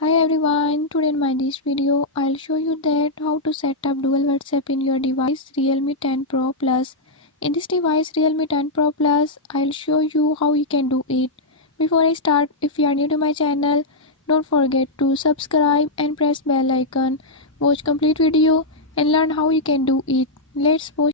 Hi everyone, today in my this video I'll show you that how to set up dual WhatsApp in your device Realme 10 Pro Plus. In this device Realme 10 Pro Plus, I'll show you how you can do it. Before I start, if you are new to my channel, don't forget to subscribe and press bell icon. Watch complete video and learn how you can do it. Let's watch.